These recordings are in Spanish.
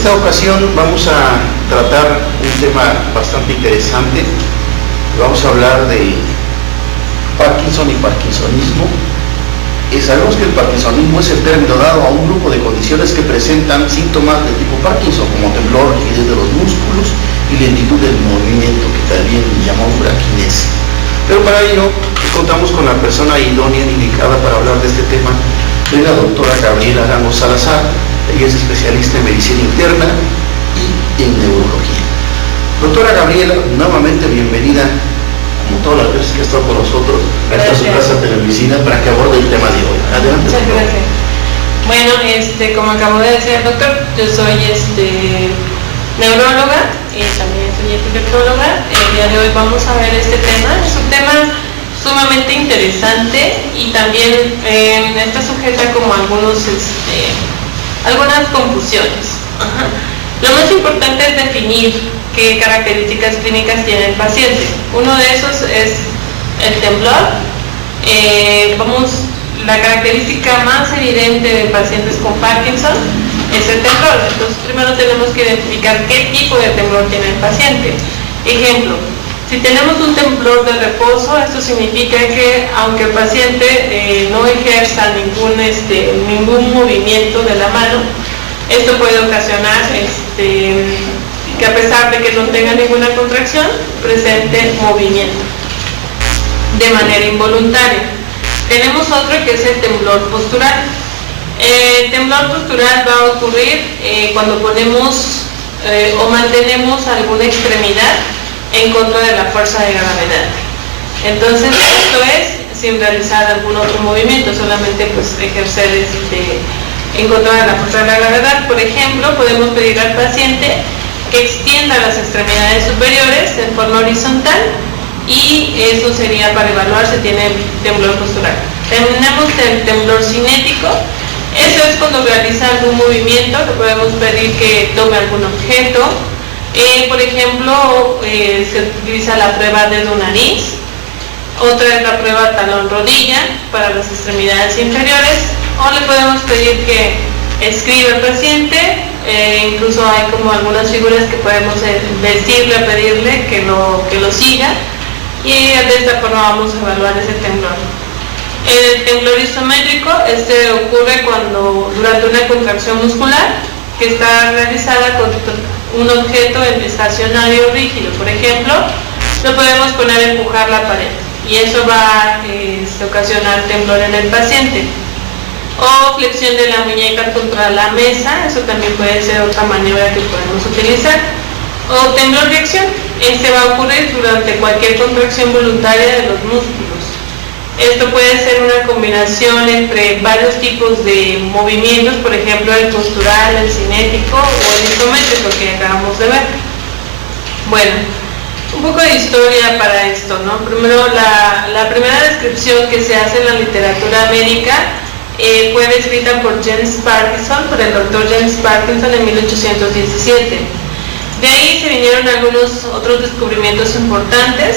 esta ocasión vamos a tratar un tema bastante interesante. Vamos a hablar de Parkinson y parkinsonismo. Sabemos que el parkinsonismo es el término dado a un grupo de condiciones que presentan síntomas de tipo Parkinson, como temblor, rigidez de los músculos y lentitud del movimiento, que también llamamos braquinesia. Pero para ello contamos con la persona idónea e indicada para hablar de este tema, de la doctora Gabriela Arango Salazar. Ella es especialista en medicina interna y en neurología. Doctora Gabriela, nuevamente bienvenida, como todas las veces que ha estado con nosotros, a esta su casa Telemedicina, para que aborde el tema de hoy. Adelante. Muchas gracias. Bueno, como acabo de decir el doctor, yo soy neuróloga y también soy epileptóloga. El día de hoy vamos a ver este tema. Es un tema sumamente interesante y también está sujeta como algunas confusiones. Lo más importante es definir qué características clínicas tiene el paciente. Uno de esos es el temblor. La característica más evidente de pacientes con Parkinson es el temblor. Entonces primero tenemos que identificar qué tipo de temblor tiene el paciente. Ejemplo, si tenemos un temblor de reposo, esto significa que aunque el paciente no ejerza ningún movimiento de la mano, esto puede ocasionar que a pesar de que no tenga ninguna contracción, presente movimiento de manera involuntaria. Tenemos otro que es el temblor postural. El temblor postural va a ocurrir cuando ponemos o mantenemos alguna extremidad en contra de la fuerza de gravedad. Entonces esto es sin realizar algún otro movimiento, solamente pues ejercer en contra de la fuerza de la gravedad. Por ejemplo, podemos pedir al paciente que extienda las extremidades superiores en forma horizontal y eso sería para evaluar si tiene temblor postural. Tenemos el temblor cinético. Eso es cuando realiza algún movimiento, le podemos pedir que tome algún objeto. Por ejemplo, se utiliza la prueba dedo-nariz, otra es la prueba talón-rodilla para las extremidades inferiores, o le podemos pedir que escriba al paciente, incluso hay como algunas figuras que podemos decirle o pedirle que lo siga, y de esta forma vamos a evaluar ese temblor. El temblor isométrico, ocurre durante una contracción muscular que está realizada con un objeto estacionario o rígido. Por ejemplo, lo podemos poner a empujar la pared y eso va a ocasionar temblor en el paciente. O flexión de la muñeca contra la mesa, eso también puede ser otra maniobra que podemos utilizar. O temblor de acción, va a ocurrir durante cualquier contracción voluntaria de los músculos. Esto puede ser una combinación entre varios tipos de movimientos, por ejemplo el postural, el cinético o el isométrico que acabamos de ver. Bueno, un poco de historia para esto, ¿no? Primero, la primera descripción que se hace en la literatura médica fue descrita por el doctor James Parkinson en 1817. De ahí se vinieron algunos otros descubrimientos importantes,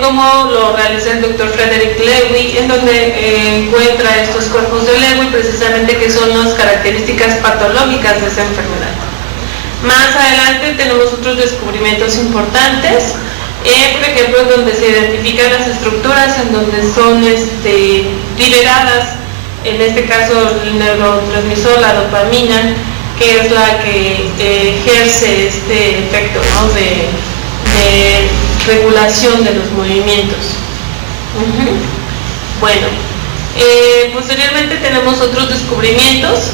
como lo realiza el doctor Frederick Lewis, en donde encuentra estos cuerpos de Lewis precisamente que son las características patológicas de esa enfermedad. Más adelante tenemos otros descubrimientos importantes, por ejemplo, donde se identifican las estructuras en donde son liberadas, en este caso el neurotransmisor, la dopamina, que es la que ejerce este efecto, ¿no?, de regulación de los movimientos. Bueno, posteriormente tenemos otros descubrimientos,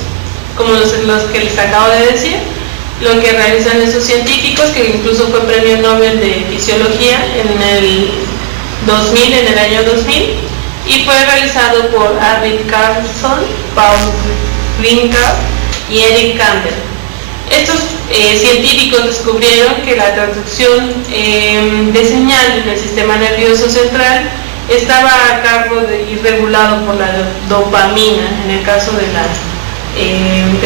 como los que les acabo de decir, lo que realizan esos científicos, que incluso fue premio Nobel de Fisiología en el año 2000, y fue realizado por Arvid Carlsson, Paul Rinkart y Eric Campbell. Estos científicos descubrieron que la transducción de señal en el sistema nervioso central estaba a cargo y regulado por la dopamina en el caso de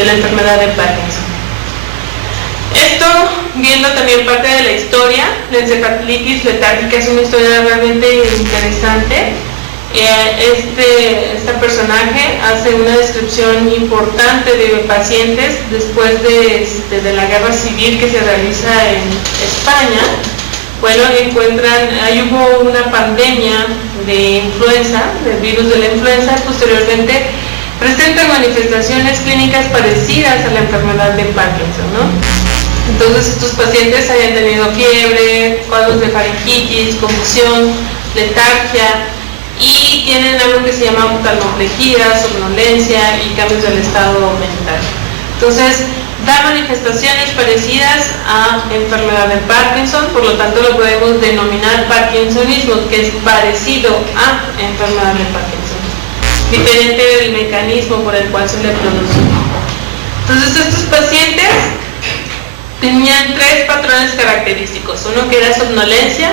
la enfermedad de Parkinson. Esto, viendo también parte de la historia, la encefalitis letárgica es una historia realmente interesante. Este personaje hace una descripción importante de pacientes después de la guerra civil que se realiza en España. Bueno, ahí hubo una pandemia de influenza, del virus de la influenza. Posteriormente presentan manifestaciones clínicas parecidas a la enfermedad de Parkinson, ¿no? Entonces estos pacientes habían tenido fiebre, cuadros de faringitis, confusión, letargia, y tienen algo que se llama oftalmoplegia, somnolencia y cambios del estado mental. Entonces, da manifestaciones parecidas a enfermedad de Parkinson, por lo tanto lo podemos denominar parkinsonismo, que es parecido a enfermedad de Parkinson, diferente del mecanismo por el cual se le produce. Entonces, estos pacientes tenían 3 patrones característicos: uno que era somnolencia,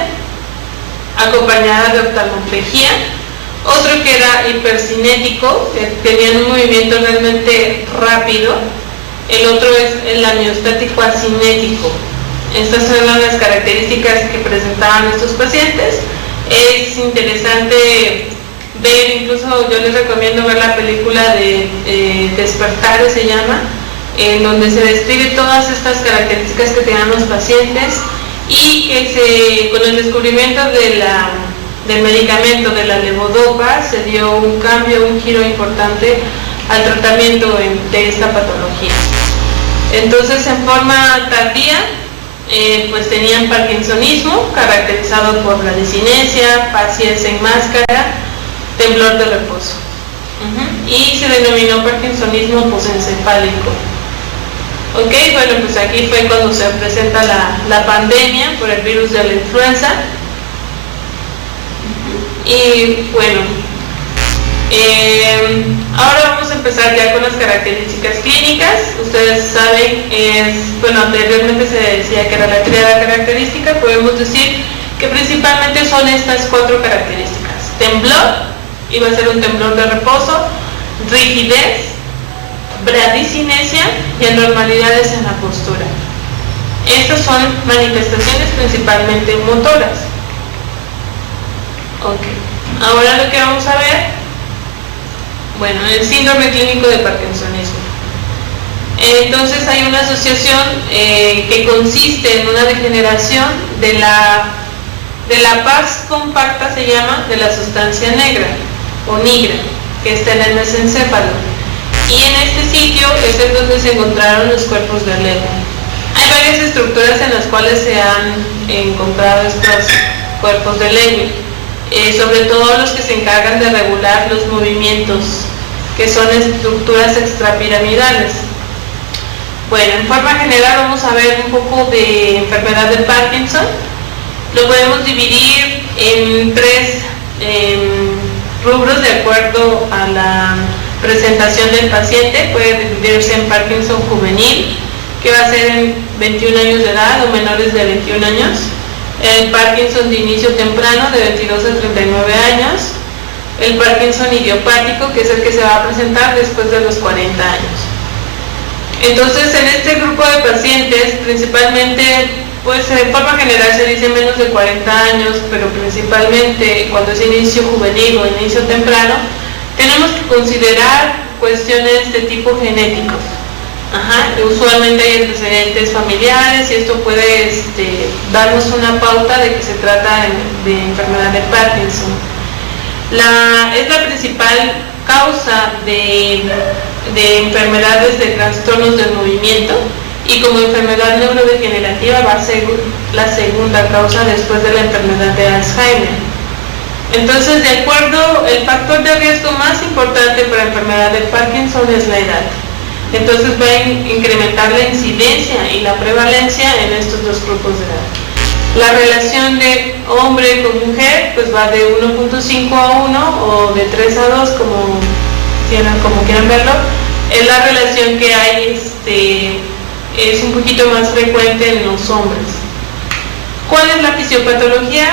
acompañada de oftalmoplegia; otro que era hipercinético, que tenían un movimiento realmente rápido; el otro es el amiostático asinético. Estas eran las características que presentaban estos pacientes. Es interesante ver, incluso yo les recomiendo ver la película de Despertar, se llama, en donde se describe todas estas características que tenían los pacientes, y que con el descubrimiento del medicamento de la levodopa se dio un cambio, un giro importante al tratamiento de esta patología. Entonces, en forma tardía, pues tenían parkinsonismo caracterizado por la disinesia, pacientes en máscara, temblor de reposo, y se denominó parkinsonismo posencefálico. Ok, bueno, pues aquí fue cuando se presenta la pandemia por el virus de la influenza. Y bueno, ahora vamos a empezar ya con las características clínicas. Ustedes saben, anteriormente se decía que era la triada característica. Podemos decir que principalmente son estas 4 características: temblor, y va a ser un temblor de reposo; rigidez; bradicinesia; y anormalidades en la postura. Estas son manifestaciones principalmente motoras. Ok, ahora lo que vamos a ver, bueno, el síndrome clínico de parkinsonismo. Entonces hay una asociación que consiste en una degeneración de la pars compacta, se llama, de la sustancia negra o nigra, que está en el mesencéfalo. Y en este sitio es en donde se encontraron los cuerpos de Lewy. Hay varias estructuras en las cuales se han encontrado estos cuerpos de Lewy, sobre todo los que se encargan de regular los movimientos, que son estructuras extrapiramidales. Bueno, en forma general vamos a ver un poco de enfermedad de Parkinson. Lo podemos dividir en 3 rubros de acuerdo a la presentación del paciente. Puede dividirse en Parkinson juvenil, que va a ser en 21 años de edad o menores de 21 años; el Parkinson de inicio temprano, de 22 a 39 años; el Parkinson idiopático, que es el que se va a presentar después de los 40 años. Entonces, en este grupo de pacientes, principalmente, pues de forma general se dice menos de 40 años, pero principalmente cuando es inicio juvenil o inicio temprano, tenemos que considerar cuestiones de tipo genético. Usualmente hay antecedentes familiares, y esto puede darnos una pauta de que se trata de enfermedad de Parkinson. Es la principal causa de enfermedades de trastornos del movimiento, y como enfermedad neurodegenerativa va a ser la segunda causa después de la enfermedad de Alzheimer. Entonces, de acuerdo, el factor de riesgo más importante para la enfermedad de Parkinson es la edad. Entonces va a incrementar la incidencia y la prevalencia en estos 2 grupos de edad. La relación de hombre con mujer pues va de 1.5 a 1 o de 3 a 2, como quieran verlo. Es la relación que hay, es un poquito más frecuente en los hombres. ¿Cuál es la fisiopatología?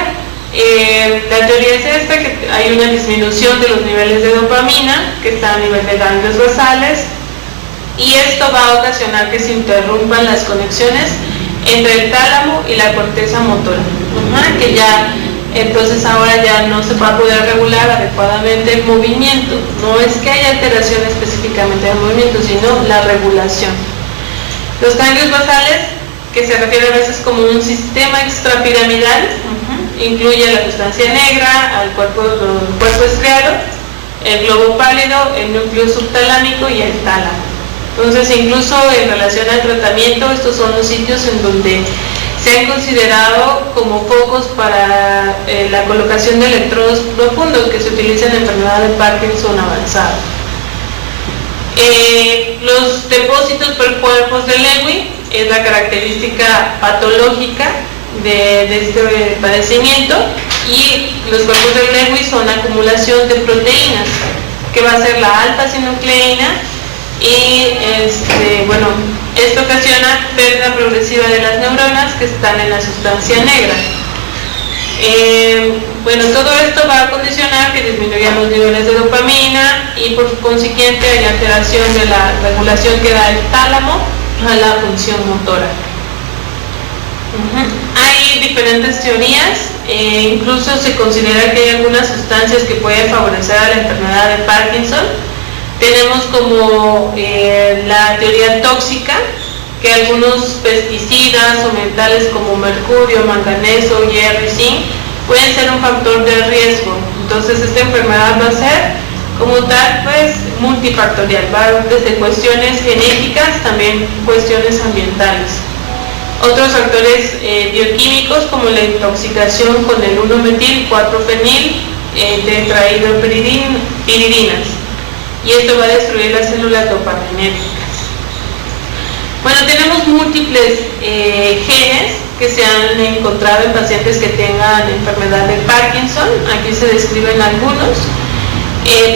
La teoría es esta, que hay una disminución de los niveles de dopamina, que está a nivel de ganglios basales, y esto va a ocasionar que se interrumpan las conexiones entre el tálamo y la corteza motora, que ya entonces ahora ya no se va a poder regular adecuadamente el movimiento. No es que haya alteración específicamente del movimiento, sino la regulación. Los ganglios basales, que se refiere a veces como un sistema extrapiramidal, incluye la sustancia negra, al cuerpo estriado, el globo pálido, el núcleo subtalámico y el tálamo. Entonces, incluso en relación al tratamiento, estos son los sitios en donde se han considerado como focos para la colocación de electrodos profundos que se utilizan en enfermedad de Parkinson avanzada. Los depósitos por cuerpos de Lewy es la característica patológica de este padecimiento, y los cuerpos de Lewy son acumulación de proteínas, que va a ser la alfa-sinucleína, y esto ocasiona pérdida progresiva de las neuronas que están en la sustancia negra. Todo esto va a condicionar que disminuyan los niveles de dopamina y por consiguiente hay alteración de la regulación que da el tálamo a la función motora. Hay diferentes teorías, incluso se considera que hay algunas sustancias que pueden favorecer a la enfermedad de Parkinson. Tenemos como la teoría tóxica, que algunos pesticidas o metales como mercurio, manganeso, hierro y zinc pueden ser un factor de riesgo. Entonces esta enfermedad va a ser como tal multifactorial, va desde cuestiones genéticas, también cuestiones ambientales. Otros factores bioquímicos como la intoxicación con el 1-metil-4-fenil tetrahidropiridinas, y esto va a destruir las células dopaminérgicas. Tenemos múltiples genes que se han encontrado en pacientes que tengan enfermedad de Parkinson. Aquí se describen algunos.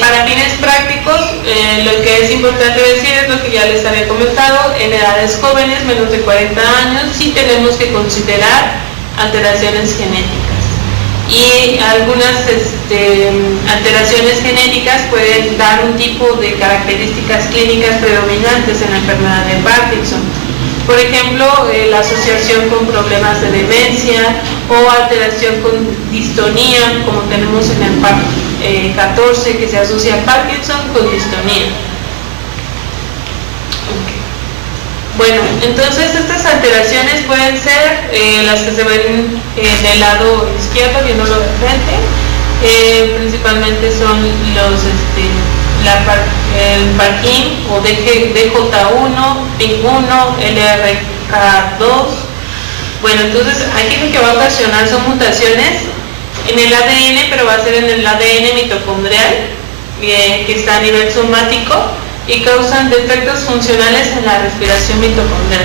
Para fines prácticos, lo que es importante decir es lo que ya les había comentado: en edades jóvenes, menos de 40 años, sí tenemos que considerar alteraciones genéticas. Y algunas alteraciones genéticas pueden dar un tipo de características clínicas predominantes en la enfermedad de Parkinson. Por ejemplo, la asociación con problemas de demencia o alteración con distonía, como tenemos en el PAR14, que se asocia a Parkinson con distonía. Entonces estas alteraciones pueden ser las que se ven en el lado izquierdo, viéndolo de frente. Principalmente son el Parkin o DJ1, PIN1, LRK2. Entonces aquí lo que va a ocasionar son mutaciones en el ADN, pero va a ser en el ADN mitocondrial, que está a nivel somático, y causan defectos funcionales en la respiración mitocondrial.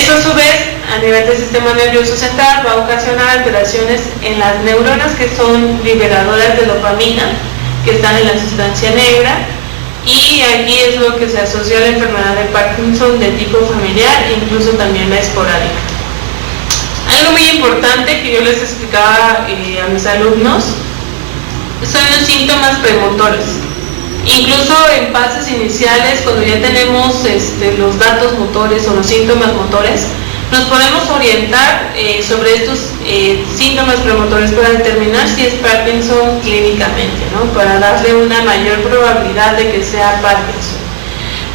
Eso a su vez, a nivel del sistema nervioso central, va a ocasionar alteraciones en las neuronas, que son liberadoras de dopamina, que están en la sustancia negra, y aquí es lo que se asocia a la enfermedad de Parkinson de tipo familiar, incluso también la esporádica. Algo muy importante que yo les explicaba a mis alumnos son los síntomas premotores. Incluso en fases iniciales, cuando ya tenemos los datos motores o los síntomas motores, nos podemos orientar sobre estos síntomas premotores para determinar si es Parkinson clínicamente, ¿no? Para darle una mayor probabilidad de que sea Parkinson.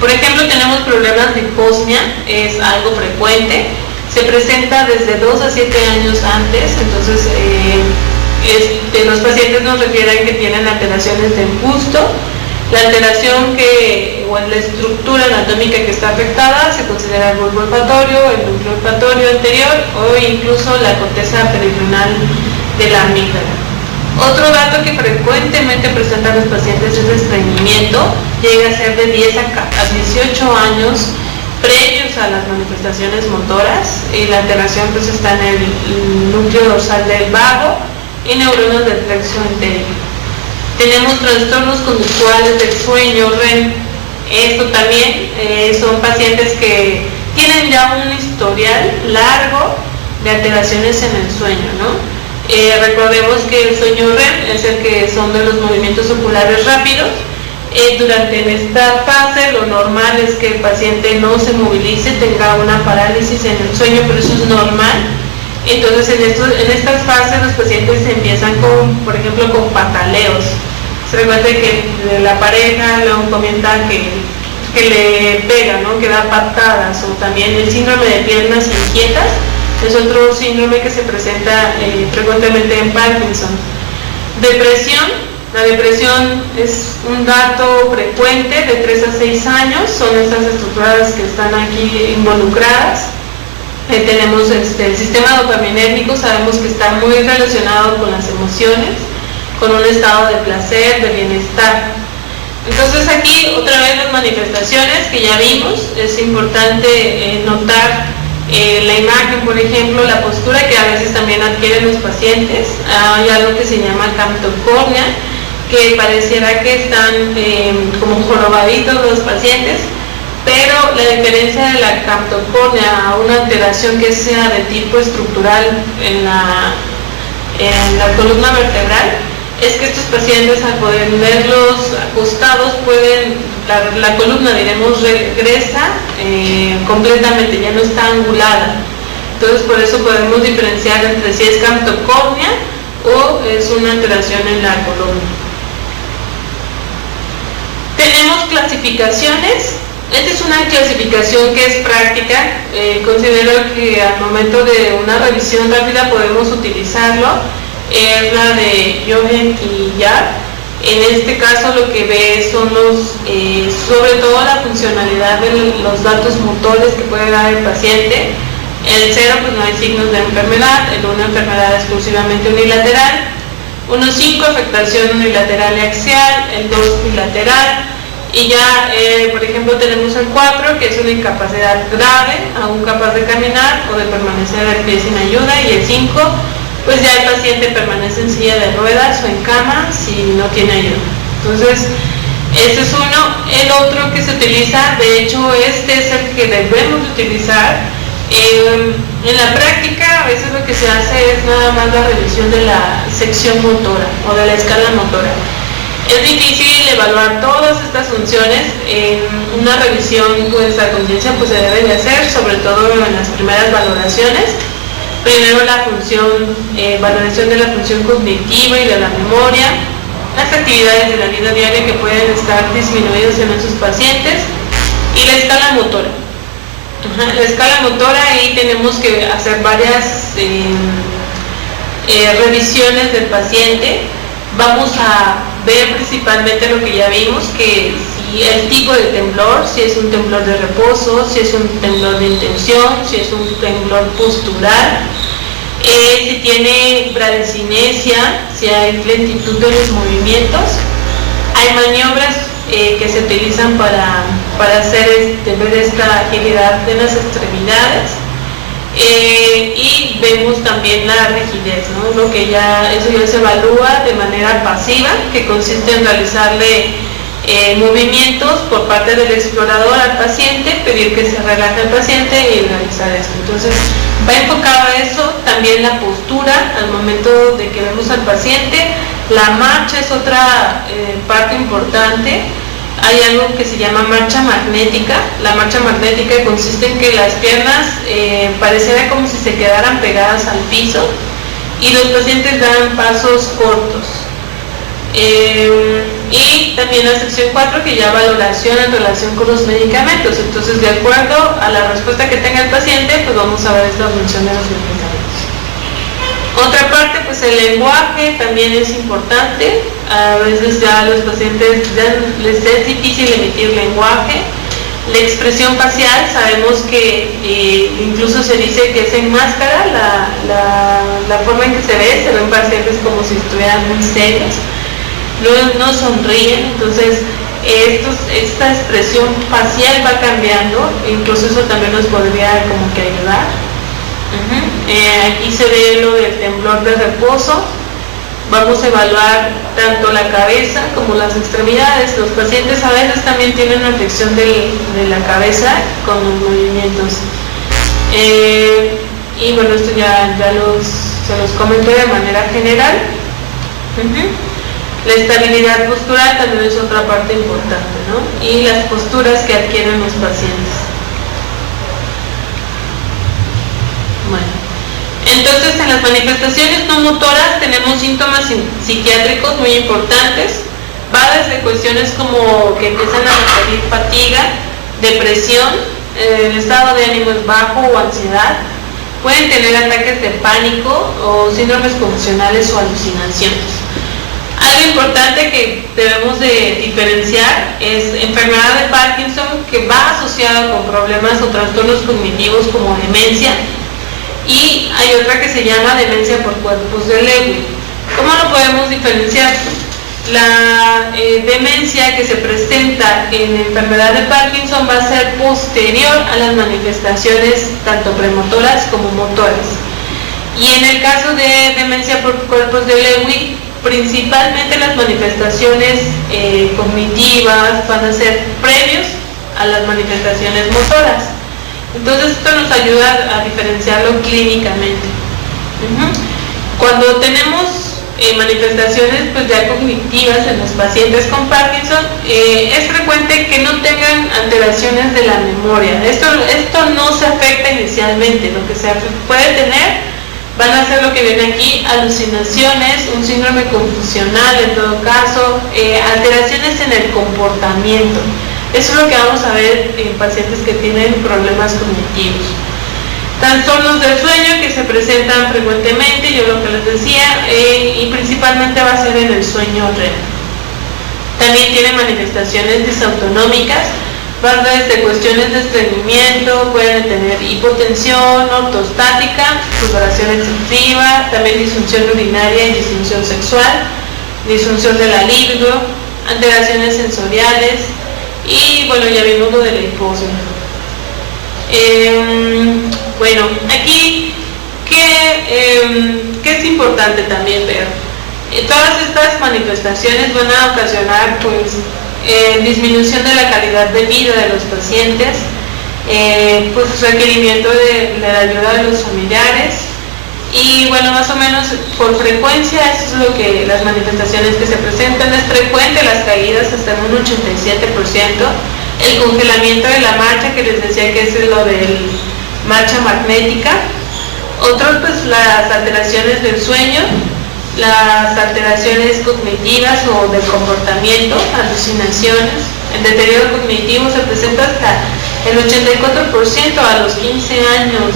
Por ejemplo, tenemos problemas de hiposmia, es algo frecuente, se presenta desde 2 a 7 años antes, entonces los pacientes nos refieren que tienen alteraciones del busto. La alteración o la estructura anatómica que está afectada se considera el bulbo olfatorio, el núcleo olfatorio anterior o incluso la corteza perineal de la amígdala. Otro dato que frecuentemente presentan los pacientes es el estreñimiento, llega a ser de 10 a 18 años previos a las manifestaciones motoras, y la alteración está en el núcleo dorsal del vago y neuronas del plexo entérico. Tenemos trastornos conductuales del sueño, REM. Esto también son pacientes que tienen ya un historial largo de alteraciones en el sueño, ¿no? Recordemos que el sueño REM es el que son de los movimientos oculares rápidos. Durante esta fase lo normal es que el paciente no se movilice, tenga una parálisis en el sueño, pero eso es normal. Entonces en estas fases los pacientes empiezan con, por ejemplo, con pataleos. Se recuerda que la pareja luego comenta que le pega, ¿no? Que da patadas, o también el síndrome de piernas inquietas es otro síndrome que se presenta frecuentemente en Parkinson. Depresión. La depresión es un dato frecuente de 3 a 6 años, son estas estructuras que están aquí involucradas. Tenemos el sistema dopaminérgico, sabemos que está muy relacionado con las emociones, con un estado de placer, de bienestar. Entonces aquí otra vez las manifestaciones que ya vimos, es importante notar la imagen, por ejemplo, la postura que a veces también adquieren los pacientes. Hay algo que se llama camptocornia, que pareciera que están como jorobaditos los pacientes, pero la diferencia de la camptocornia a una alteración que sea de tipo estructural en la columna vertebral es que estos pacientes, al poder verlos acostados, la columna, diremos, regresa completamente, ya no está angulada. Entonces por eso podemos diferenciar entre si es camptocornia o es una alteración en la columna. Tenemos clasificaciones. Esta es una clasificación que es práctica. Considero que al momento de una revisión rápida podemos utilizarlo. Es la de Jochen y Yard. En este caso lo que ve son sobre todo la funcionalidad de los datos motores que puede dar el paciente. El 0, pues no hay signos de enfermedad. El 1, enfermedad exclusivamente unilateral. 1.5, afectación unilateral y axial. El 2, bilateral. Y ya, por ejemplo, tenemos el 4, que es una incapacidad grave, aún capaz de caminar o de permanecer de pie sin ayuda. Y el 5, pues ya el paciente permanece en silla de ruedas o en cama si no tiene ayuda. Entonces, ese es uno. El otro que se utiliza, de hecho este es el que debemos utilizar. En la práctica a veces lo que se hace es nada más la revisión de la sección motora o de la escala motora. Es difícil evaluar todas estas funciones. En una revisión pues a conciencia pues se debe de hacer, sobre todo en las primeras valoraciones. Primero la valoración de la función cognitiva y de la memoria, las actividades de la vida diaria que pueden estar disminuidas en esos pacientes, y la escala motora. La escala motora, ahí tenemos que hacer varias revisiones del paciente. Vamos a ver principalmente lo que ya vimos, que si el tipo de temblor, si es un temblor de reposo, si es un temblor de intención, si es un temblor postural, si tiene bradicinesia, si hay lentitud de los movimientos. Hay maniobras que se utilizan para ver esta agilidad de las extremidades. Y vemos también la rigidez, ¿no? Eso ya se evalúa de manera pasiva, que consiste en realizarle movimientos por parte del explorador al paciente, pedir que se relaje el paciente y realizar esto. Entonces va enfocado a eso. También la postura al momento de que vemos al paciente. La marcha es otra parte importante. Hay algo que se llama marcha magnética. La marcha magnética consiste en que las piernas pareciera como si se quedaran pegadas al piso y los pacientes dan pasos cortos. Y también la sección 4, que ya valoración en relación con los medicamentos. Entonces, de acuerdo a la respuesta que tenga el paciente, pues vamos a ver esta función de los medicamentos. Otra parte, pues el lenguaje también es importante. A veces ya a los pacientes les es difícil emitir lenguaje. La expresión facial, sabemos que incluso se dice que se enmáscara la forma en que se ven pacientes como si estuvieran muy serios, no sonríen. Entonces esta expresión facial va cambiando, incluso eso también nos podría como que ayudar. Aquí se ve lo del temblor de reposo. Vamos a evaluar tanto la cabeza como las extremidades. Los pacientes a veces también tienen una flexión de la cabeza con los movimientos. Y bueno, esto se los comenté de manera general. La estabilidad postural también es otra parte importante, ¿no? Y las posturas que adquieren los pacientes. Bueno, Entonces, en las manifestaciones no motoras tenemos síntomas psiquiátricos muy importantes. Va desde cuestiones como que empiezan a referir fatiga, depresión, el estado de ánimo es bajo o ansiedad. Pueden tener ataques de pánico o síndromes confusionales o alucinaciones. Algo importante que debemos de diferenciar es enfermedad de Parkinson, que va asociada con problemas o trastornos cognitivos como demencia, y hay otra que se llama demencia por cuerpos de Lewy. ¿Cómo lo podemos diferenciar? La demencia que se presenta en enfermedad de Parkinson va a ser posterior a las manifestaciones tanto premotoras como motoras. Y en el caso de demencia por cuerpos de Lewy, principalmente las manifestaciones cognitivas van a ser previos a las manifestaciones motoras. Entonces esto nos ayuda a diferenciarlo clínicamente. Cuando tenemos manifestaciones pues ya cognitivas en los pacientes con Parkinson, es frecuente que no tengan alteraciones de la memoria. Esto no se afecta inicialmente. Lo que se puede tener van a ser lo que viene aquí: alucinaciones, un síndrome confusional en todo caso, alteraciones en el comportamiento. Eso es lo que vamos a ver en pacientes que tienen problemas cognitivos. Trastornos del sueño que se presentan frecuentemente, yo lo que les decía, y principalmente va a ser en el sueño REM. También tiene manifestaciones disautonómicas, van desde cuestiones de estreñimiento, pueden tener hipotensión, ortostática, sudoración excesiva, también disfunción urinaria y disfunción sexual, disfunción de la libido, alteraciones sensoriales y bueno, ya vimos lo de la hiposmia. Bueno, aquí, ¿qué es importante también ver? Todas estas manifestaciones van a ocasionar pues disminución de la calidad de vida de los pacientes, pues requerimiento de la ayuda de los familiares y bueno, más o menos por frecuencia, eso es lo que las manifestaciones que se presentan. Es frecuente las caídas hasta en un 87%, el congelamiento de la marcha, que les decía que es lo de marcha magnética. Otros pues las alteraciones del sueño, las alteraciones cognitivas o del comportamiento, alucinaciones. El deterioro cognitivo se presenta hasta el 84% a los 15 años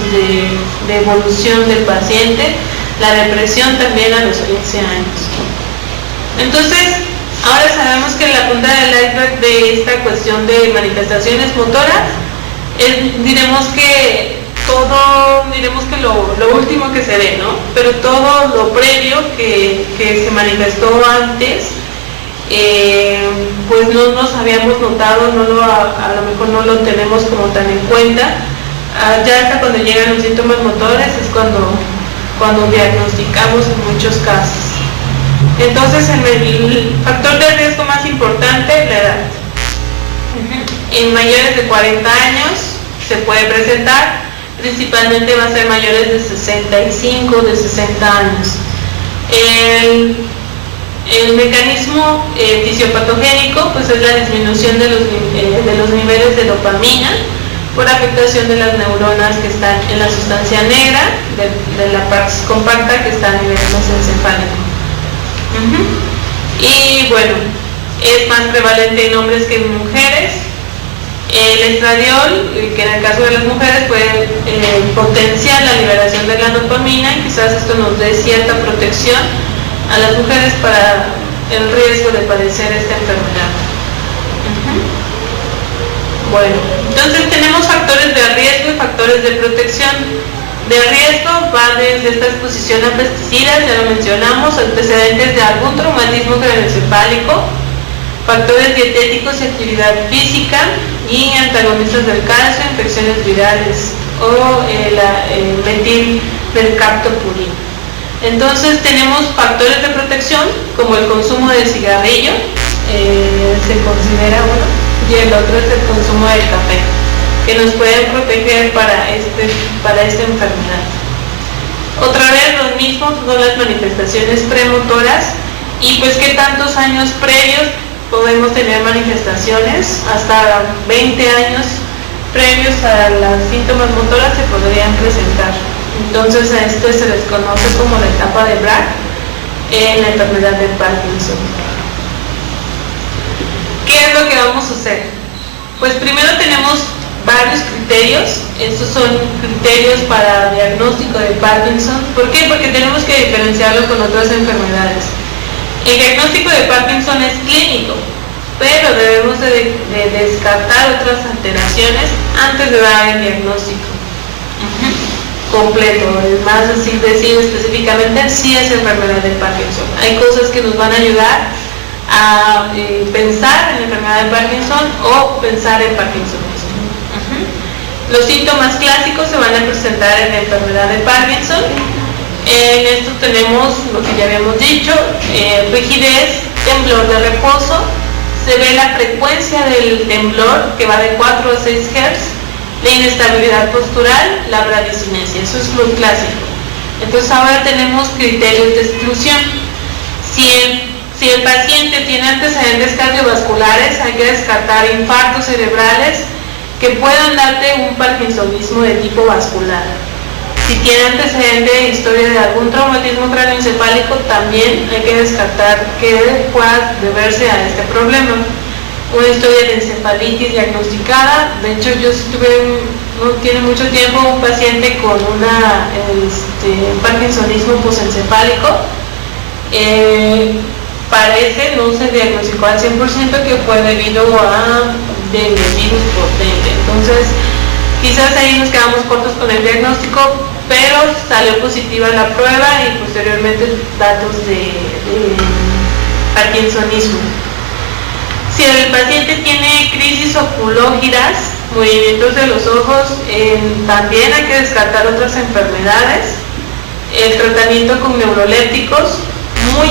de evolución del paciente, la depresión también a los 15 años. Entonces, ahora sabemos que la punta del iceberg de esta cuestión de manifestaciones motoras diremos que lo último que se ve, ¿no? Pero todo lo previo que se manifestó antes, pues no nos habíamos notado, a lo mejor no lo tenemos como tan en cuenta. Ya hasta cuando llegan los síntomas motores es cuando diagnosticamos en muchos casos. Entonces, el factor de riesgo más importante, la edad. En mayores de 40 años se puede presentar, principalmente va a ser mayores de 65, de 60 años. El mecanismo fisiopatogénico pues es la disminución de los niveles de dopamina por afectación de las neuronas que están en la sustancia negra de la parte compacta que está a nivel mesencefálico. Y bueno, es más prevalente en hombres que en mujeres. El estradiol, que en el caso de las mujeres puede potenciar la liberación de la dopamina, y quizás esto nos dé cierta protección a las mujeres para el riesgo de padecer esta enfermedad. Bueno, entonces tenemos factores de riesgo y factores de protección. De riesgo va desde esta exposición a pesticidas, ya lo mencionamos, antecedentes de algún traumatismo craneoencefálico, factores dietéticos y actividad física, y antagonistas del calcio, infecciones virales o el metil mercaptopurina. Entonces tenemos factores de protección como el consumo de cigarrillo, se considera uno, y el otro es el consumo del café, que nos pueden proteger para esta enfermedad. Otra vez los mismos son las manifestaciones premotoras, y pues qué tantos años previos podemos tener manifestaciones. Hasta 20 años previos a las síntomas motoras se podrían presentar. Entonces a este se les conoce como la etapa de Bragg en la enfermedad de Parkinson. ¿Qué es lo que vamos a hacer? Pues primero tenemos varios criterios. Estos son criterios para diagnóstico de Parkinson. ¿Por qué? Porque tenemos que diferenciarlo con otras enfermedades. El diagnóstico de Parkinson es clínico, pero debemos de descartar otras alteraciones antes de dar el diagnóstico completo. Es más así decir específicamente si es enfermedad de Parkinson. Hay cosas que nos van a ayudar a pensar en la enfermedad de Parkinson o pensar en Parkinsonismo. Los síntomas clásicos se van a presentar en la enfermedad de Parkinson. En esto tenemos lo que ya habíamos dicho, rigidez, temblor de reposo. Se ve la frecuencia del temblor que va de 4 a 6 Hz, la inestabilidad postural, la bradicinesia. Eso es lo clásico. Entonces ahora tenemos criterios de exclusión. Si el paciente tiene antecedentes cardiovasculares, hay que descartar infartos cerebrales que puedan darte un parkinsonismo de tipo vascular. Si tiene antecedente de historia de algún traumatismo cráneoencefálico, también hay que descartar que pueda deberse a este problema. Una historia de encefalitis diagnosticada. De hecho, yo tuve, no tiene mucho tiempo, un paciente con un parkinsonismo posencefálico. Parece, no se diagnosticó al 100%, que fue debido a dengue, virus por dengue. Entonces, quizás ahí nos quedamos cortos con el diagnóstico, pero salió positiva la prueba y posteriormente datos de parkinsonismo. Si el paciente tiene crisis oculógiras, movimientos de los ojos, también hay que descartar otras enfermedades. El tratamiento con neurolépticos, muy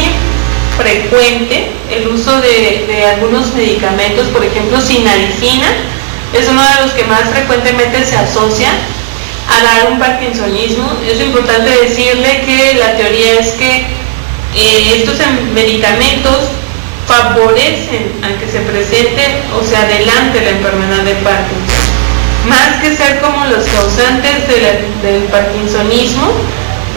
frecuente, el uso de algunos medicamentos, por ejemplo sinaricina, es uno de los que más frecuentemente se asocia a dar un parkinsonismo. Es importante decirle que la teoría es que estos medicamentos favorecen a que se presente o se adelante la enfermedad de Parkinson. Más que ser como los causantes del parkinsonismo,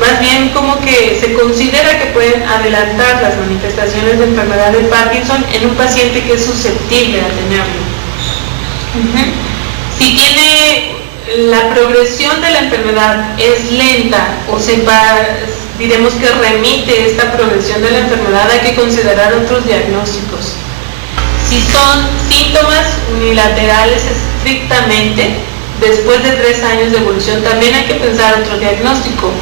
más bien como que se considera que pueden adelantar las manifestaciones de enfermedad de Parkinson en un paciente que es susceptible a tenerlo. Si tiene la progresión de la enfermedad es lenta o diremos que remite esta progresión de la enfermedad, hay que considerar otros diagnósticos. Si son síntomas unilaterales estrictamente, después de 3 años de evolución, también hay que pensar otro diagnóstico.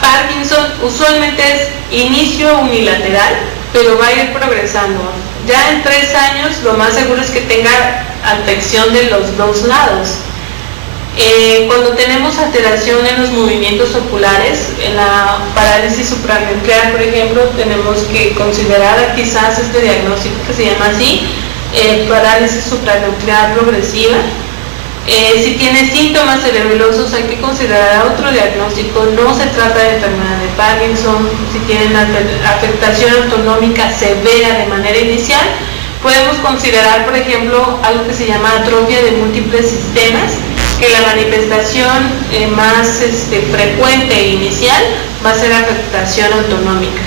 Parkinson usualmente es inicio unilateral, pero va a ir progresando. Ya en 3 años lo más seguro es que tenga afección de los dos lados. Cuando tenemos alteración en los movimientos oculares, en la parálisis supranuclear, por ejemplo, tenemos que considerar quizás este diagnóstico que se llama así, parálisis supranuclear progresiva. Si tiene síntomas cerebelosos, hay que considerar otro diagnóstico. No se trata de enfermedad de Parkinson. Si tienen afectación autonómica severa de manera inicial, podemos considerar, por ejemplo, algo que se llama atrofia de múltiples sistemas, que la manifestación más frecuente e inicial va a ser afectación autonómica.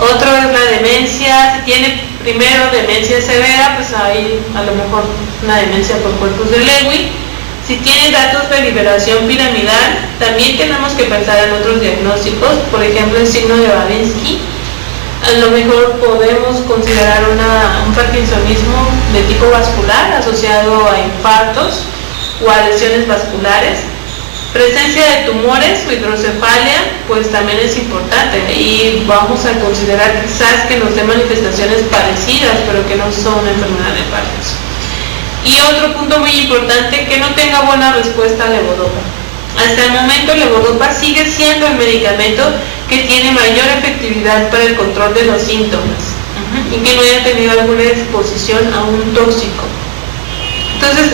Otro es la demencia. Si tiene primero demencia severa, pues hay a lo mejor una demencia por corpus de Lewy. Si tiene datos de liberación piramidal, también tenemos que pensar en otros diagnósticos, por ejemplo el signo de Babinski. A lo mejor podemos considerar un parkinsonismo de tipo vascular asociado a infartos o a lesiones vasculares. Presencia de tumores o hidrocefalia, pues también es importante, y vamos a considerar quizás que nos dé manifestaciones parecidas, pero que no son una enfermedad de Parkinson. Y otro punto muy importante, que no tenga buena respuesta a levodopa. Hasta el momento levodopa sigue siendo el medicamento que tiene mayor efectividad para el control de los síntomas, y que no haya tenido alguna exposición a un tóxico. Entonces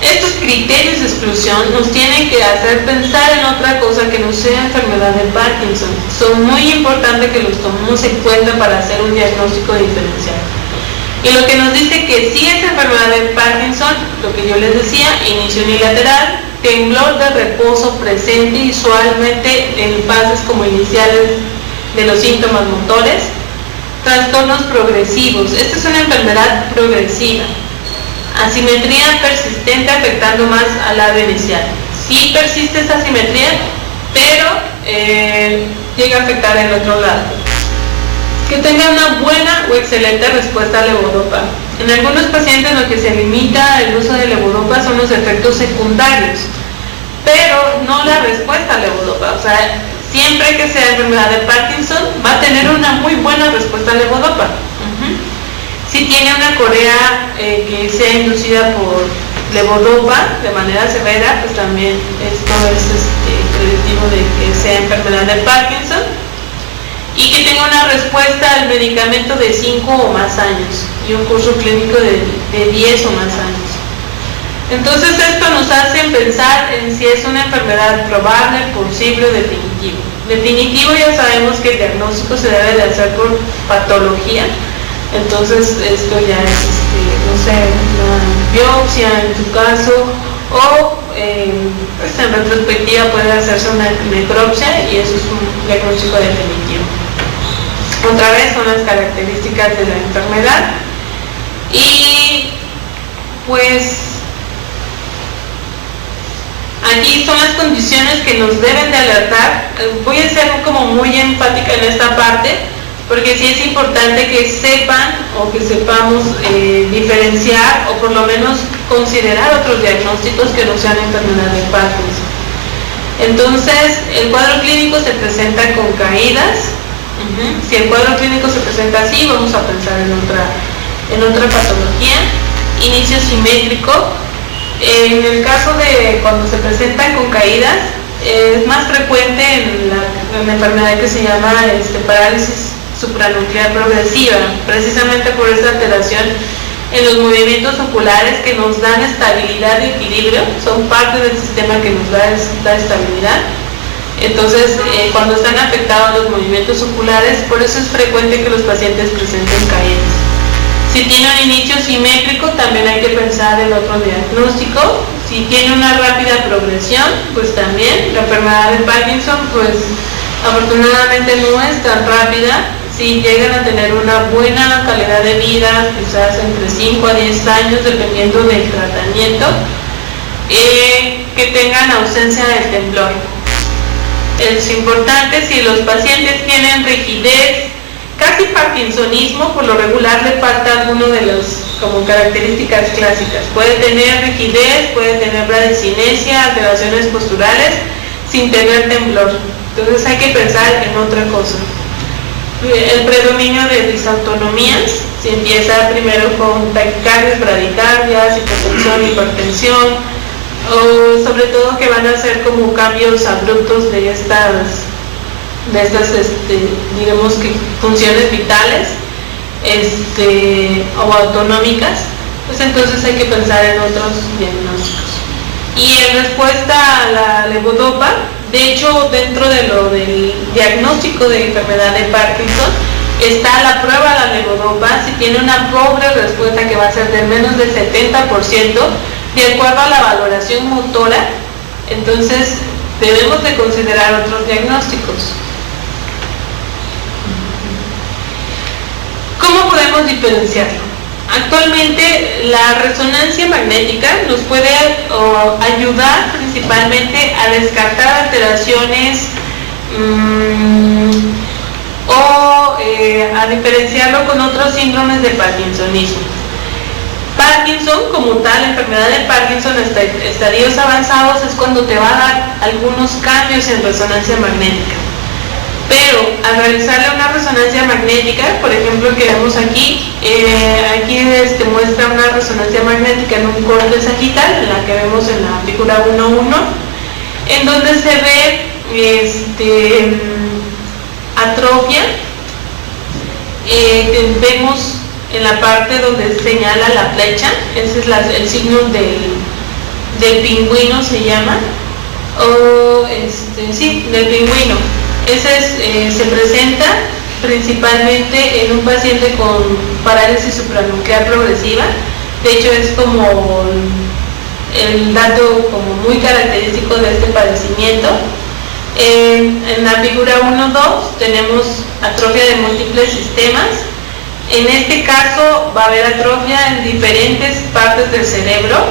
estos criterios de exclusión nos tienen que hacer pensar en otra cosa que no sea enfermedad de Parkinson. Son muy importantes que los tomemos en cuenta para hacer un diagnóstico diferencial. Y lo que nos dice que sí es enfermedad de Parkinson, lo que yo les decía, inicio unilateral, temblor de reposo presente y usualmente en fases como iniciales de los síntomas motores, trastornos progresivos. Esta es una enfermedad progresiva. Asimetría persistente afectando más al lado inicial. Sí persiste esta asimetría, pero llega a afectar el otro lado. Que tenga una buena o excelente respuesta a levodopa. En algunos pacientes lo que se limita el uso de levodopa son los efectos secundarios, pero no la respuesta a levodopa. O sea, siempre que sea enfermedad de Parkinson va a tener una muy buena respuesta a levodopa. Si tiene una corea que sea inducida por levodopa de manera severa, pues también esto es predictivo de que sea enfermedad de Parkinson, y que tenga una respuesta al medicamento de 5 o más años y un curso clínico de 10 o más años. Entonces esto nos hace pensar en si es una enfermedad probable, posible o definitivo. Definitivo, ya sabemos que el diagnóstico se debe de hacer por patología. Entonces esto ya es, no sé, una biopsia en tu caso, o pues en retrospectiva puede hacerse una necropsia y eso es un diagnóstico definitivo. Otra vez son las características de la enfermedad y pues aquí son las condiciones que nos deben de alertar. Voy a ser como muy enfática en esta parte, porque sí es importante que sepan o que sepamos diferenciar o por lo menos considerar otros diagnósticos que no sean enfermedad de Parkinson. Entonces, el cuadro clínico se presenta con caídas. Si el cuadro clínico se presenta así, vamos a pensar en otra patología. Inicio simétrico. En el caso de cuando se presentan con caídas, es más frecuente en la enfermedad que se llama parálisis supranuclear progresiva, precisamente por esta alteración en los movimientos oculares que nos dan estabilidad y equilibrio, son parte del sistema que nos da estabilidad. Entonces, cuando están afectados los movimientos oculares, por eso es frecuente que los pacientes presenten caídas. Si tiene un inicio simétrico, también hay que pensar en otro diagnóstico. Si tiene una rápida progresión, pues también la enfermedad de Parkinson, pues afortunadamente no es tan rápida. Si llegan a tener una buena calidad de vida, quizás entre 5 a 10 años, dependiendo del tratamiento, que tengan ausencia del temblor. Es importante si los pacientes tienen rigidez, casi parkinsonismo, por lo regular le falta alguno de las como características clásicas. Puede tener rigidez, puede tener bradicinesia, alteraciones posturales, sin tener temblor. Entonces hay que pensar en otra cosa. El predominio de disautonomías, si empieza primero con taquicardias, bradicardias, hipotensión, hipertensión, o sobre todo que van a ser como cambios abruptos de estas digamos que funciones vitales o autonómicas, pues entonces hay que pensar en otros diagnósticos. Y en respuesta a la levodopa, de hecho dentro de lo del diagnóstico de enfermedad de Parkinson está la prueba de la levodopa. Si tiene una pobre respuesta, que va a ser de menos del 70%, de acuerdo a la valoración motora, entonces debemos de considerar otros diagnósticos. ¿Cómo podemos diferenciarlo? Actualmente la resonancia magnética nos puede ayudar principalmente a descartar alteraciones o a diferenciarlo con otros síndromes de parkinsonismo. Parkinson como tal, la enfermedad de Parkinson hasta estadios avanzados es cuando te va a dar algunos cambios en resonancia magnética. Pero al realizarle una resonancia magnética, por ejemplo que vemos aquí, muestra una resonancia magnética en un corte sagital, en la que vemos en la figura 1.1, en donde se ve atrofia. Vemos en la parte donde señala la flecha, ese es el signo del pingüino, se llama, o del pingüino. Ese se presenta principalmente en un paciente con parálisis supranuclear progresiva. De hecho es como el dato como muy característico de este padecimiento. En la figura 1-2 tenemos atrofia de múltiples sistemas. En este caso va a haber atrofia en diferentes partes del cerebro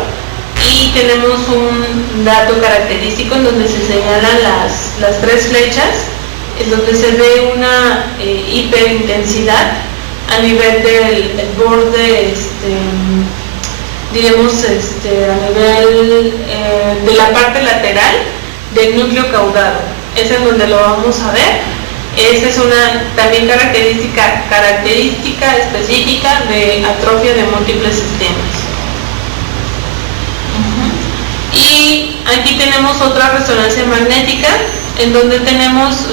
y tenemos un dato característico en donde se señalan las tres flechas, en donde se ve una hiperintensidad a nivel del borde, diremos, a nivel de la parte lateral del núcleo caudado. Es en donde lo vamos a ver. Esa es una también característica específica de atrofia de múltiples sistemas. Y aquí tenemos otra resonancia magnética en donde tenemos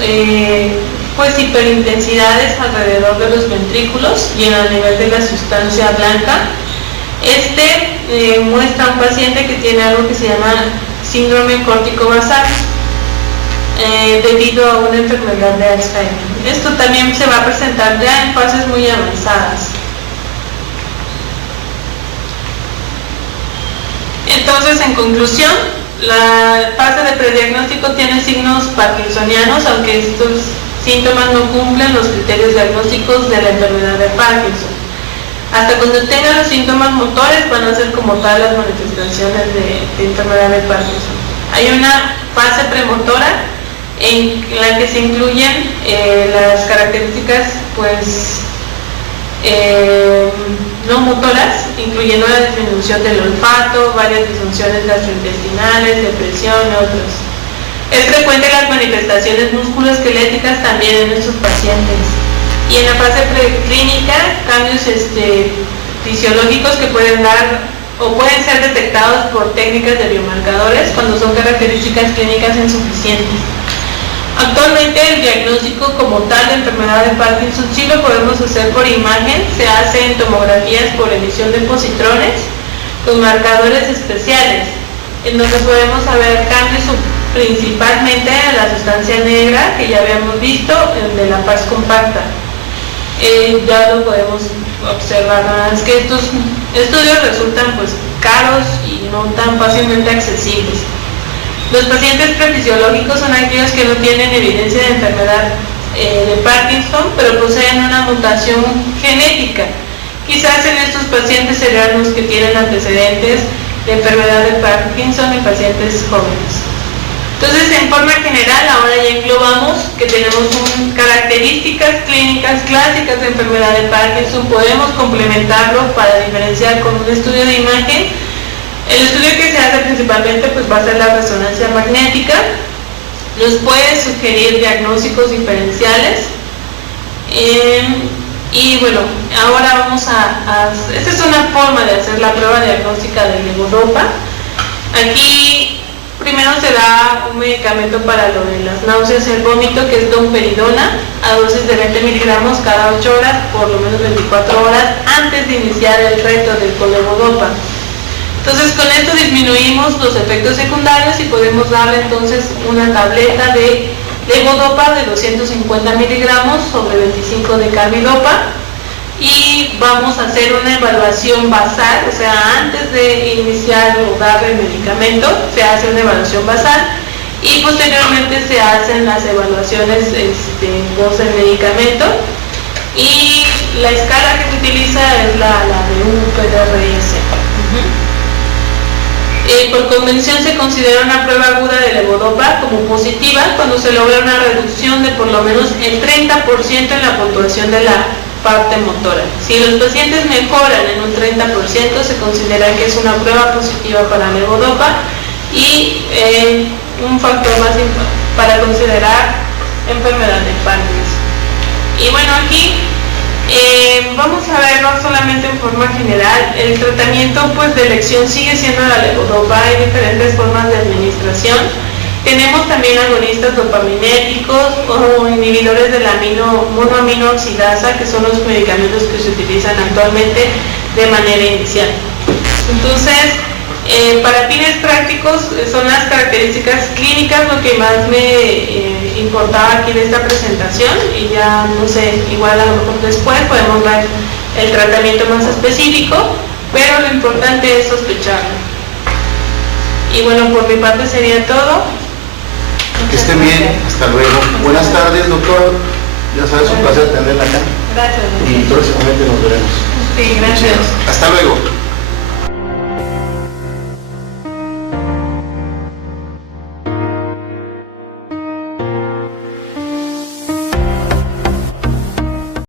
pues hiperintensidades alrededor de los ventrículos y a nivel de la sustancia blanca. Muestra a un paciente que tiene algo que se llama síndrome córtico-basal debido a una enfermedad de Alzheimer. Esto también se va a presentar ya en fases muy avanzadas. Entonces, en conclusión, la fase de prediagnóstico tiene signos parkinsonianos, aunque estos síntomas no cumplen los criterios diagnósticos de la enfermedad de Parkinson. Hasta cuando tengan los síntomas motores van a ser como tal las manifestaciones de enfermedad de Parkinson. Hay una fase premotora en la que se incluyen las características pues no motoras, incluyendo la disminución del olfato, varias disfunciones gastrointestinales, depresión y otros. Es frecuente las manifestaciones musculoesqueléticas también en estos pacientes. Y en la fase preclínica, cambios fisiológicos que pueden dar o pueden ser detectados por técnicas de biomarcadores cuando son características clínicas insuficientes. Actualmente el diagnóstico como tal de enfermedad de Parkinson sí lo podemos hacer por imagen, se hace en tomografías por emisión de positrones con marcadores especiales, en donde podemos saber cambios principalmente en la sustancia negra que ya habíamos visto, el de la pars compacta. Ya lo podemos observar, nada más que estos estudios resultan pues caros y no tan fácilmente accesibles. Los pacientes prefisiológicos son aquellos que no tienen evidencia de enfermedad de Parkinson, pero poseen una mutación genética. Quizás en estos pacientes serían los que tienen antecedentes de enfermedad de Parkinson en pacientes jóvenes. Entonces, en forma general, ahora ya englobamos que tenemos características clínicas clásicas de enfermedad de Parkinson, podemos complementarlo para diferenciar con un estudio de imagen. El estudio que se hace principalmente pues, va a ser la resonancia magnética, nos puede sugerir diagnósticos diferenciales. Y bueno, ahora vamos esta es una forma de hacer la prueba diagnóstica del levodopa. Aquí primero se da un medicamento para lo de las náuseas y el vómito, que es domperidona, a dosis de 20 miligramos cada 8 horas, por lo menos 24 horas, antes de iniciar el reto del colevodopa. Entonces, con esto disminuimos los efectos secundarios y podemos darle entonces una tableta de levodopa de 250 miligramos sobre 25 de carbidopa y vamos a hacer una evaluación basal, o sea, antes de iniciar o darle el medicamento, se hace una evaluación basal y posteriormente se hacen las evaluaciones post el medicamento y la escala que se utiliza es la de UPDRS. Por convención se considera una prueba aguda de levodopa como positiva cuando se logra una reducción de por lo menos el 30% en la puntuación de la parte motora. Si los pacientes mejoran en un 30%, se considera que es una prueba positiva para levodopa y un factor más para considerar enfermedad de Parkinson. Y bueno, aquí vamos a verlo solamente en forma general. El tratamiento pues de elección sigue siendo la levodopa, hay diferentes formas de administración. Tenemos también agonistas dopaminérgicos o inhibidores de la monoamino oxidasa, que son los medicamentos que se utilizan actualmente de manera inicial. Entonces, para fines prácticos son las características clínicas lo que más me importaba aquí de esta presentación y ya no sé, igual a lo mejor después podemos ver el tratamiento más específico, pero lo importante es sospecharlo. Y bueno, por mi parte sería todo. Que estén bien, hasta luego. Buenas tardes, doctor. Ya sabes, un placer tenerla acá. Gracias, doctor. Y próximamente nos veremos. Sí, gracias. Hasta luego.